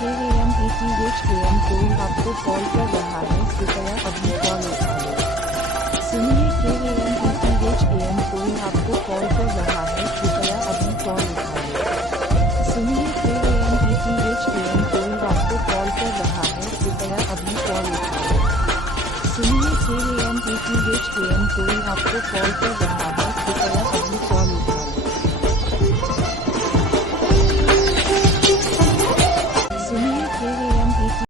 KAMPTHAM कोई आपको call कर रहा है, कृपया अभी कॉल उठाएं। सुनिए KAMPTHAM कोई आपको कॉल कर रहा है, कृपया अभी कॉल उठाएं। सुनिए KAMPTHAM कोई आपको कॉल कर रहा है, कृपया अभी कॉल उठाएं। सुनिए KAMPTHAM कोई आपको कॉल कर रहा है,